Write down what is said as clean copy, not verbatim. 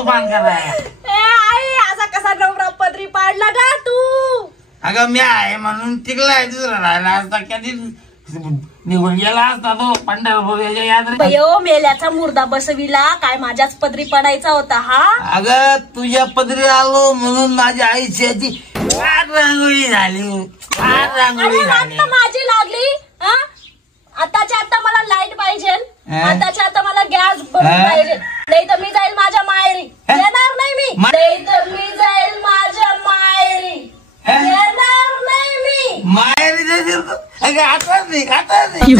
तुफान कराय. आई असा कसा नवरा पदरी पाडला का तू? अगं मी आहे म्हणून टिकलाय, दुसरा राहिला असता कधी निघून गेला असता तो पंढरपूर याद. भयो मेल्याचा मुर्दा बसविला काय माझ्याच पदरी पडायचा होता हा. अगं तुझ्या पदरी आलो म्हणून माझ्या आयुष्याची रांगोळी झाली, रांगोळी झाली. माझी लागली. आताच्या आता मला लाईट पाहिजे, आताच्या आता मला गॅस पाहिजे, नाही तर मी जाईल माझ्या माहेरी. येणार नाही मी, नाही तर मी जाईल माझ्या माहेरी. येणार नाही मी माहेरी. आता नाही.